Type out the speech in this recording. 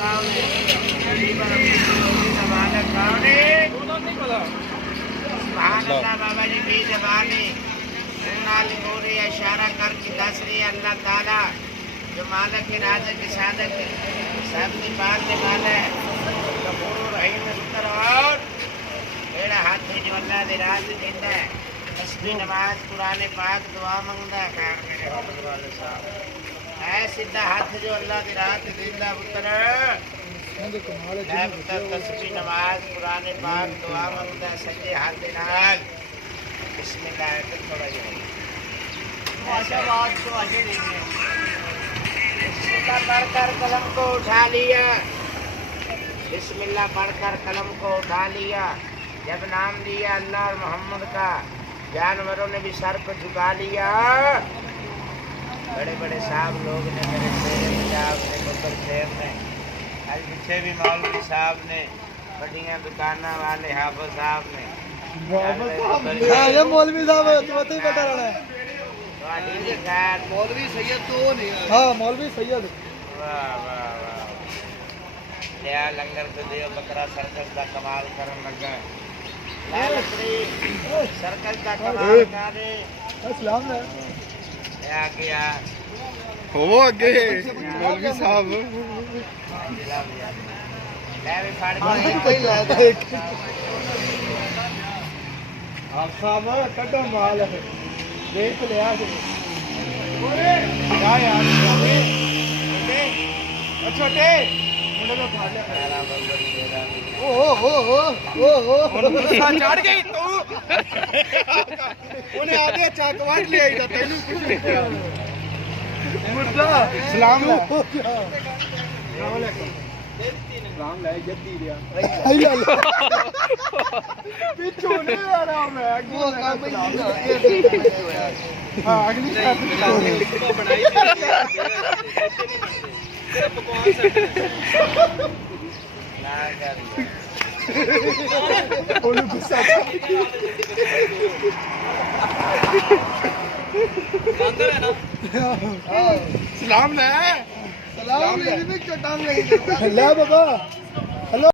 कौन है? गरीब और अमीर की रोटी का मालिक कौन है? सुभान अल्लाह बाबा जी की ज़बानी सुना लिखोरे इशारा करके दस रही अल्लाह ताला जो मालिक के राजा के साधक है सब निकालने वाला है गफूर रहीम शुक्र और मेरा हाथ है जो अल्लाह ने राज देता है तस्बीह नमाज कुरान पाक दुआ मंगदा है खैर मेरे हजरत वाले साहब ऐ सीधा हाथ जो अल्लाह की रात देता पुत्र है पुत्र तस्बीह नमाज कुरान पाक दुआ मंगदा सच्चे हाथ दे नाल बिस्मिल्लाह थोड़ा ये ऐसा बात तो आगे देंगे बिस्मिल्लाह पढ़कर कलम को उठा लिया बिस्मिल्लाह पढ़कर कलम को उठा लिया जब नाम लिया अल्लाह और मोहम्मद का जानवरों ने भी सर को झुका लिया बड़े बड़े साहब लोग ने मेरे शेर पंजाब ने बब्बर शेर ने आज पीछे भी मौलवी साहब ने बड़िया दुकाना वाले हाफिज साहब ने मौलवी साहब तो ही बेटा रहना है मौलवी सैयद तो नहीं हाँ मौलवी सैयद वाह वाह वाह लिया लंगर तो दियो बकरा सर्कस का कमाल करन लगा ला लकड़ी सर्कस का कमाल करे सलाम है आ गया हो आगे मौलवी साहब ले भी फाड़ के कोई लाता है आप साहब कटो माल है देख लिया क्या यार छोटे मुंडे को फाड़ लिया ओ चढ़ गई तू उन्हें आगे चाक वाट ले आई तेनू मुर्दा सलाम सलाम ले जद्दी दिया पिछू ने आराम है वो काम ही हां अगली को बनाई तेरा पकवान से ना कर ओले गुस्सा अंदर है ना सलाम ले भी चटांग नहीं ले बाबा